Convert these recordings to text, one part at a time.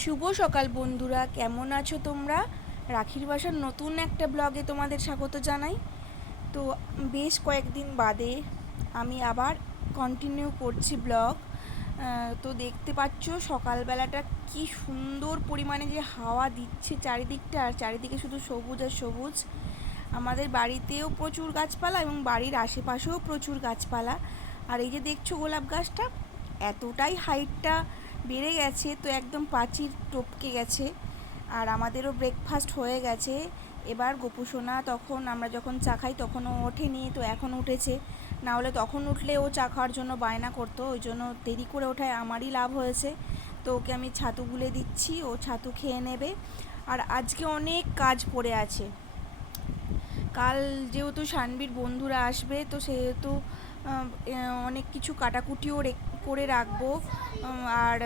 শুভ সকাল বন্ধুরা, কেমন আছো তোমরা? রাখির বাসার নতুন একটা ব্লগে তোমাদের স্বাগত জানাই। তো বেশ কয়েকদিন বাদে আমি আবার কন্টিনিউ করছি ব্লগ। তো দেখতে পাচ্ছ সকালবেলাটা কি সুন্দর পরিমাণে যে হাওয়া দিচ্ছে চারিদিকটা, আর চারিদিকে শুধু সবুজ আর সবুজ। আমাদের বাড়িতেও প্রচুর গাছপালা এবং বাড়ির আশেপাশেও প্রচুর গাছপালা। আর এই যে দেখছো গোলাপ গাছটা, এতটাই হাইটটা বেড়ে গেছে, তো একদম পাঁচিল টপকে গেছে। আর আমাদেরও ব্রেকফাস্ট হয়ে গেছে। এবার গোপুসোনা তখন আমরা যখন চা খাই তখনও ওঠেনি, তো এখন উঠেছে। না হলে তখন উঠলে ও চা খাওয়ার জন্য বায়না করতো, ওই জন্য দেরি করে ওঠায় আমারই লাভ হয়েছে। তো ওকে আমি ছাতু গুলে দিচ্ছি, ও ছাতু খেয়ে নেবে। আর আজকে অনেক কাজ পড়ে আছে। কাল যেহেতু সানবির বন্ধুরা আসবে, তো সেহেতু অনেক কিছু কাটাকুটিও করে রাখবো। আর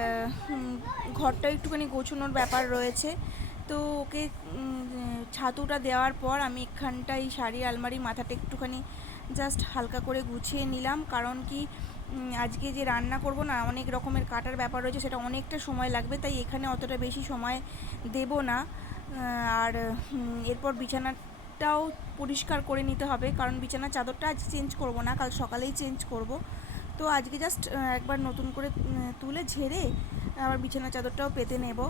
ঘরটা একটুখানি গোছানোর ব্যাপার রয়েছে। তো ওকে ছাতুটা দেওয়ার পর আমি এখানটায় শাড়ির আলমারি মাথাটা একটুখানি জাস্ট হালকা করে গুছিয়ে নিলাম, কারণ কি আজকে যে রান্না করব না, অনেক রকমের কাটার ব্যাপার রয়েছে, সেটা অনেকটা সময় লাগবে, তাই এখানে অতটা বেশি সময় দেব না। আর এরপর বিছানাটাও পরিষ্কার করে নিতে হবে, কারণ বিছানার চাদরটা আজ চেঞ্জ করব না, কাল সকালেই চেঞ্জ করব। তো আজকে জাস্ট একবার নতুন করে তুলে ঝেড়ে আবার বিছানার চাদরটাও পেতে নেব।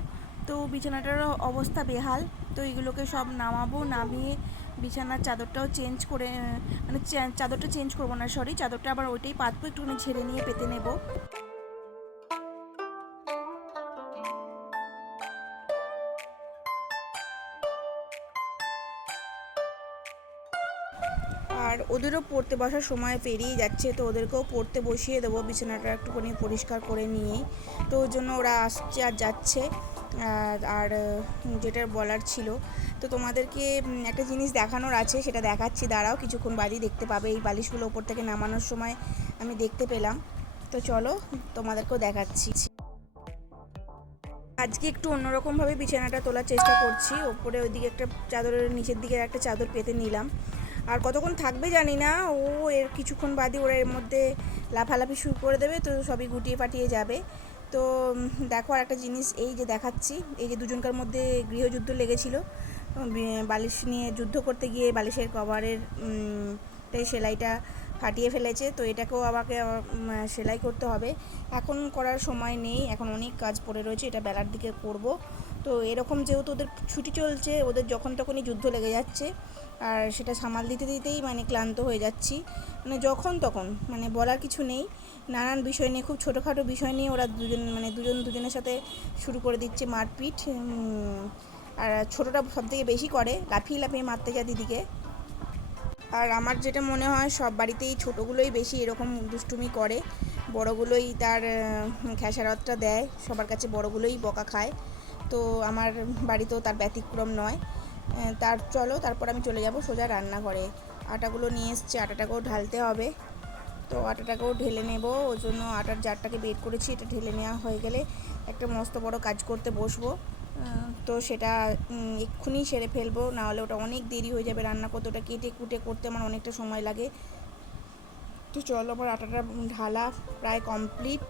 তো বিছানাটারও অবস্থা বেহাল, তো এগুলোকে সব নামাবো, নামিয়ে বিছানার চাদরটাও চেঞ্জ করে, মানে চাদরটা চেঞ্জ করবো না, সরি, চাদরটা আবার ওইটাই পাতবো, একটুখানি ঝেড়ে নিয়ে পেতে নেব। আর ওদেরও পড়তে বসার সময় পেরিয়ে যাচ্ছে, তো ওদেরকেও পড়তে বসিয়ে দেবো বিছানাটা একটুখানি পরিষ্কার করে নিয়েই। তো ওই জন্য ওরা আসছে আর যাচ্ছে। আর যেটা বলার ছিল, তো তোমাদেরকে একটা জিনিস দেখানোর আছে, সেটা দেখাচ্ছি, দাঁড়াও, কিছুক্ষণ বাদই দেখতে পাবে। এই বালিশগুলো ওপর থেকে নামানোর সময় আমি দেখতে পেলাম। তো চলো তোমাদেরকেও দেখাচ্ছি। আজকে একটু অন্যরকমভাবে বিছানাটা তোলার চেষ্টা করছি। ওপরে ওইদিকে একটা চাদরের নিচের দিকে একটা চাদর পেতে নিলাম। আর কতক্ষণ থাকবে জানি না, ও এর কিছুক্ষণ বাদে ওরা এর মধ্যে লাফালাফি শুরু করে দেবে, তো সবই গুটিয়ে পাঠিয়ে যাবে। তো দেখো, আর একটা জিনিস এই যে দেখাচ্ছি, এই যে দুজনকার মধ্যে গৃহযুদ্ধ লেগেছিল, বালিশ নিয়ে যুদ্ধ করতে গিয়ে বালিশের কভারের সেলাইটা ফাটিয়ে ফেলেছে। তো এটাকেও আমাকে সেলাই করতে হবে। এখন করার সময় নেই, এখন অনেক কাজ পড়ে রয়েছে, এটা বেলার দিকে করব। তো এরকম যেহেতু ওদের ছুটি চলছে, ওদের যখন তখনই যুদ্ধ লেগে যাচ্ছে, আর সেটা সামাল দিতে দিতেই মানে ক্লান্ত হয়ে যাচ্ছি। মানে যখন তখন মানে বলার কিছু নেই, নানান বিষয় নিয়ে, খুব ছোটোখাটো বিষয় নিয়ে ওরা দুজন দুজনের সাথে শুরু করে দিচ্ছে মারপিট। আর ছোটোটা সবথেকে বেশি করে, লাফিয়ে লাফিয়ে মারতে যায় দিদিকে। আর আমার যেটা মনে হয় সব বাড়িতেই ছোটোগুলোই বেশি এরকম দুষ্টুমি করে, বড়গুলোই তার খেসারতটা দেয়, সবার কাছে বড়গুলোই বকা খায়। তো আমার বাড়িতেও তার ব্যতিক্রম নয়। চলো, তারপর আমি চলে যাব সোজা রান্নাঘরে। আটাগুলো নিয়ে এসছি, আটাটাকেও ঢালতে হবে। তো আটাটাকেও ঢেলে নেব, ওই জন্য আটার জারটাকে বের করেছি। এটা ঢেলে নেওয়া হয়ে গেলে একটা মস্ত বড় কাজ করতে বসবো। তো সেটা এক্ষুনি সেরে ফেলবো, নাহলে ওটা অনেক দেরি হয়ে যাবে রান্না করতে, ওটা কেটে কুটে করতে আমার অনেকটা সময় লাগে। তো চলো, আমার আটাটা ঢালা প্রায় কমপ্লিট।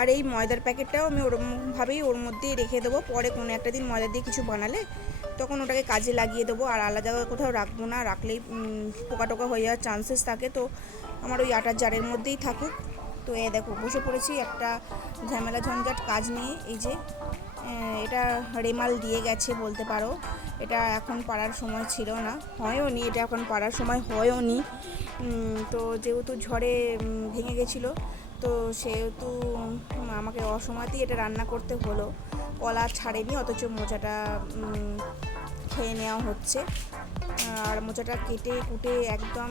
আর এই ময়দার প্যাকেটটাও আমি ওরকমভাবেই ওর মধ্যেই রেখে দেবো, পরে কোনো একটা দিন ময়দা দিয়ে কিছু বানালে তখন ওটাকে কাজে লাগিয়ে দেবো। আর আলাদা জায়গায় কোথাও রাখবো না, রাখলেই পোকা টোকা হয়ে যাওয়ার চান্সেস থাকে। তো আমার ওই আটার জারের মধ্যেই থাকুক। তো দেখো, বসে পড়েছি একটা ঝামেলা ঝঞ্ঝাট কাজ নিয়ে। এই যে এটা রেমাল দিয়ে গেছে বলতে পারো, এটা এখন পাড়ার সময় ছিল না, হয়ও নি, এটা এখন পাড়ার সময় হয়ও নি। তো যেহেতু ঝড়ে ভেঙে গেছিলো, তো সেহেতু আমাকে অসময়তেই এটা রান্না করতে হলো। কলা ছাড়েনি, অথচ মোচাটা খেয়ে নেওয়া হচ্ছে। আর মোচাটা কেটে কুটে একদম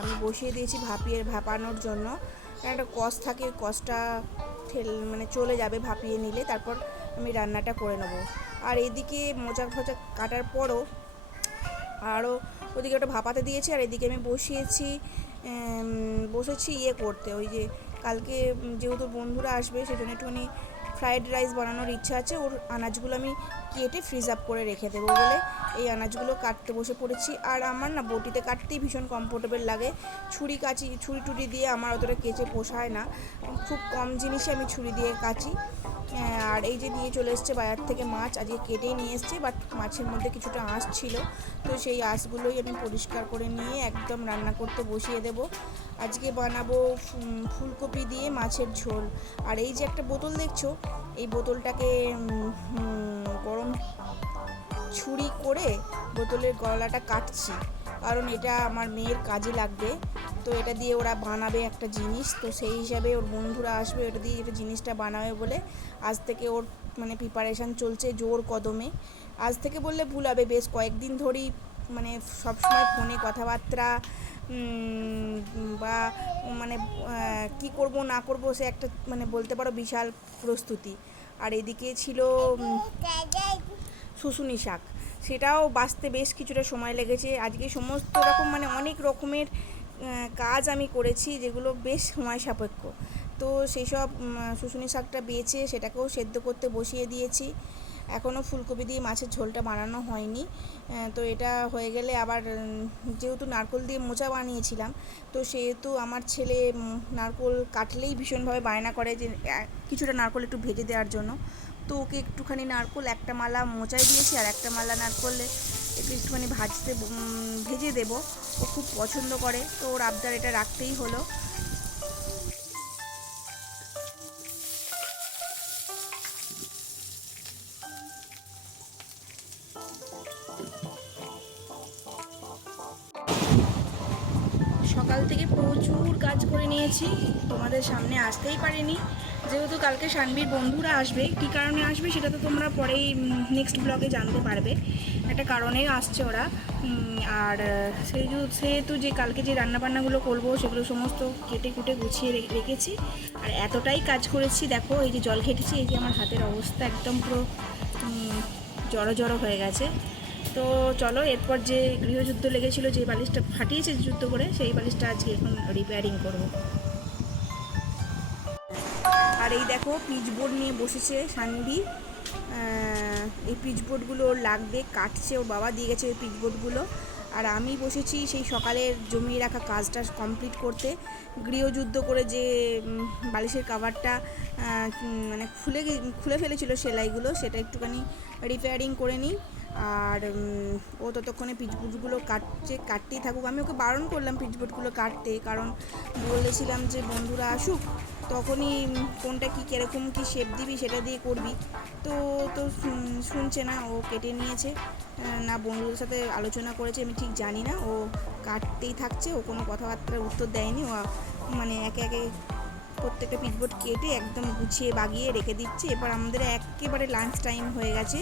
আমি বসিয়ে দিয়েছি ভাপানোর জন্য। একটা কষ থাকে, ওই কষটা মানে চলে যাবে ভাপিয়ে নিলে, তারপর আমি রান্নাটা করে নেব। আর এদিকে মোচা ফোচা কাটার পরও আরও ওদিকে ওটা ভাপাতে দিয়েছি, আর এদিকে আমি বসেছি ইয়ে করতে, ওই যে কালকে যেহেতু বন্ধুরা আসবে, সেজন্য একটুখানি ফ্রায়েড রাইস বানানোর ইচ্ছা আছে। ওর আনাজগুলো আমি কেটে ফ্রিজ আপ করে রেখে দেবো বলে এই আনাজগুলো কাটতে বসে পড়েছি। আর আমার না বটিতে কাটতেই ভীষণ কমফোর্টেবল লাগে, ছুরি টুরি দিয়ে আমার অতটা কেচে পোষায় না, খুব কম জিনিসে আমি ছুরি দিয়ে কাচি। আর এই যে নিয়ে চলে এসছে বাজার থেকে মাছ, আজকে কেটেই নিয়ে এসছে, বাট মাছের মধ্যে কিছুটা আঁশ ছিল, তো সেই আঁশগুলোই আমি পরিষ্কার করে নিয়ে একদম রান্না করতে বসিয়ে দেব। আজকে বানাবো ফুলকপি দিয়ে মাছের ঝোল। আর এই যে একটা বোতল দেখছো, এই বোতলটাকে গরম ছুরি করে বোতলের গলাটা কাটছি, কারণ এটা আমার মেয়ের কাজে লাগবে। তো এটা দিয়ে ওরা বানাবে একটা জিনিস, তো সেই হিসাবে ওর বন্ধুরা আসবে, ওটা দিয়ে এটা জিনিসটা বানাবে বলে আজ থেকে ওর মানে প্রিপারেশান চলছে জোর কদমে। আজ থেকে বললে ভুল হবে, বেশ কয়েকদিন ধরেই মানে সবসময় ফোনে কথাবার্তা বা মানে কি করব না করব সে একটা মানে বলতে পারো বিশাল প্রস্তুতি। আর এদিকে ছিল শুশুনি শাক, সেটাও বাছতে বেশ কিছুটা সময় লেগেছে। আজকে সমস্ত রকম মানে অনেক রকমের কাজ আমি করেছি যেগুলো বেশ সময় সাপেক্ষ। তো সেই সব শুশুনি শাকটা বেছে সেটাকেও সেদ্ধ করতে বসিয়ে দিয়েছি। এখনও ফুলকপি দিয়ে মাছের ঝোলটা বানানো হয়নি। তো এটা হয়ে গেলে আবার যেহেতু নারকেল দিয়ে মোচা বানিয়েছিলাম, তো সেহেতু আমার ছেলে নারকেল কাটলেই ভীষণভাবে বায়না করে যে কিছুটা নারকেল একটু ভেজে দেওয়ার জন্য। তো ওকে একটুখানি নারকেল একটা মালা মোচায় দিয়েছি, আর একটা মালা নারকেলে একটুখানি ভেজে দেবো। ও খুব পছন্দ করে, তো ওর আবদার এটা রাখতেই হলো। সকাল থেকে প্রচুর কাজ করে নিয়েছি, তোমাদের সামনে আসতেই পারিনি, যেহেতু কালকে শানবীর বন্ধুরা আসবে। কী কারণে আসবে সেটা তো তোমরা পরেই নেক্সট ব্লগে জানতে পারবে, একটা কারণেই আসছে ওরা। আর সেহেতু যে কালকে যে রান্নাবান্নাগুলো করবো সেগুলো সমস্ত কেটে কুটে গুছিয়ে রেখেছি। আর এতটাই কাজ করেছি, দেখো এই যে জল ঘেটেছি, এই যে আমার হাতের অবস্থা একদম পুরো জড়ো জড়ো হয়ে গেছে। তো চলো, এরপর যে গৃহযুদ্ধ লেগেছিল, যে বালিশটা ফাটিয়েছে যুদ্ধ করে, সেই বালিশটা আজকে এখন রিপেয়ারিং করব। আর এই দেখো পিচবোর্ড নিয়ে বসেছে শানবি। এই পিচবোর্ডগুলো ওর লাগবে, কাটছে, ওর বাবা দিয়ে গেছে ওই পিচবোর্ডগুলো। আর আমি বসেছি সেই সকালের জমিয়ে রাখা কাজটা কমপ্লিট করতে। গৃহযুদ্ধ করে যে বালিশের কাভারটা মানে খুলে ফেলেছিল সেলাইগুলো, সেটা একটুখানি রিপেয়ারিং করে নিই। আর ও ততক্ষণে পিচবোর্ডগুলো কাটতেই থাকুক। আমি ওকে বারণ করলাম পিচবোর্ডগুলো কাটতে, কারণ বলেছিলাম যে বন্ধুরা আসুক তখনই কোনটা কী কীরকম কী শেপ দিবি সেটা দিয়ে করবি। তো তো শুনছে না, ও কেটে নিয়েছে। না বন্ধুদের সাথে আলোচনা করেছে আমি ঠিক জানি না, ও কাটতেই থাকছে, ও কোনো কথাবার্তার উত্তর দেয়নি। ও মানে একে একে প্রত্যেকটা পিচবোর্ড কেটে একদম গুছিয়ে বাগিয়ে রেখে দিচ্ছে। এবার আমাদের একেবারে লাঞ্চ টাইম হয়ে গেছে।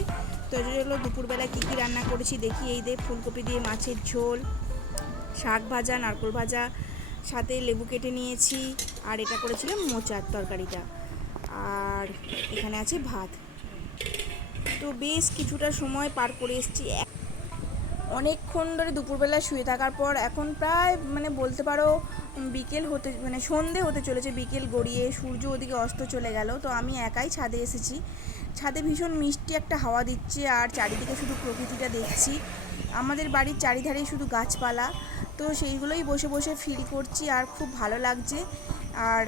তো চলো দুপুরবেলা কী কী রান্না করেছি দেখি। এই ফুলকপি দিয়ে মাছের ঝোল, শাক ভাজা, নারকেল ভাজা, সাথে লেবু কেটে নিয়েছি, আর এটা করেছিলাম মোচার তরকারিটা, আর এখানে আছে ভাত। তো বেশ কিছুটা সময় পার করে এসেছি। অনেকক্ষণ ধরে দুপুরবেলা শুয়ে থাকার পর এখন প্রায় মানে বলতে পারো বিকেল হতে মানে সন্ধে হতে চলেছে, বিকেল গড়িয়ে সূর্য ওদিকে অস্ত চলে গেল। তো আমি একাই ছাদে এসেছি। ছাদে ভীষণ মিষ্টি একটা হাওয়া দিচ্ছে, আর চারিদিকে শুধু প্রকৃতিটা দেখছি। আমাদের বাড়ির চারিধারেই শুধু গাছপালা, তো সেইগুলোই বসে বসে ফিল করছি, আর খুব ভালো লাগছে। আর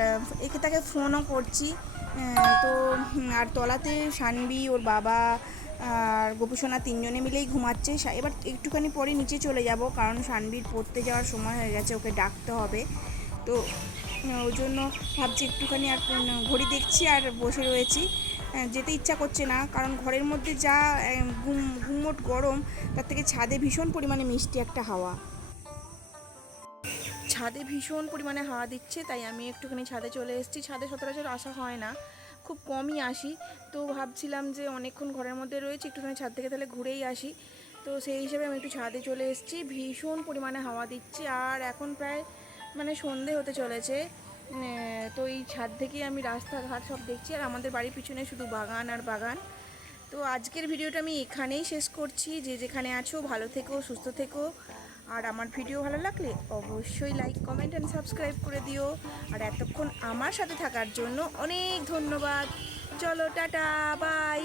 একে তাকে ফোনও করছি। তো আর তলাতে শানবি, ওর বাবা আর গোপুসোনা তিনজনে মিলেই ঘুমাচ্ছে। এবার একটুখানি পরে নিচে চলে যাব, কারণ শানবীর পড়তে যাওয়ার সময় হয়ে গেছে, ওকে ডাকতে হবে। তো ওই জন্য ভাবছি একটুখানি, আর ঘড়ি দেখছি আর বসে রয়েছি। যেতে ইচ্ছা করছে না, কারণ ঘরের মধ্যে যা গুমোট গরম, তার থেকে ছাদে ভীষণ পরিমাণে মিষ্টি একটা হাওয়া, ছাদে ভীষণ পরিমাণে হাওয়া দিচ্ছে, তাই আমি একটুখানি ছাদে চলে এসেছি। ছাদে সচরাচর আসা হয় না, খুব কমই আসি। তো ভাবছিলাম যে অনেকক্ষণ ঘরের মধ্যে রয়েছে, একটুখানি ছাদ থেকে তাহলে ঘুরেই আসি। তো সেই হিসেবে আমি একটু ছাদে চলে এসেছি। ভীষণ পরিমাণে হাওয়া দিচ্ছে, আর এখন প্রায় মানে সন্ধে হতে চলেছে। তো এই ছাদ থেকেই আমি রাস্তাঘাট সব দেখছি, আর আমাদের বাড়ির পিছনে শুধু বাগান আর বাগান। তো আজকের ভিডিওটা আমি এখানেই শেষ করছি। যে যেখানে আছো ভালো থেকো, সুস্থ থেকো। আর আমার ভিডিও ভালো লাগলে অবশ্যই লাইক, কমেন্ট অ্যান্ড সাবস্ক্রাইব করে দিও। আর এতক্ষণ আমার সাথে থাকার জন্য অনেক ধন্যবাদ। চলো টাটা বাই।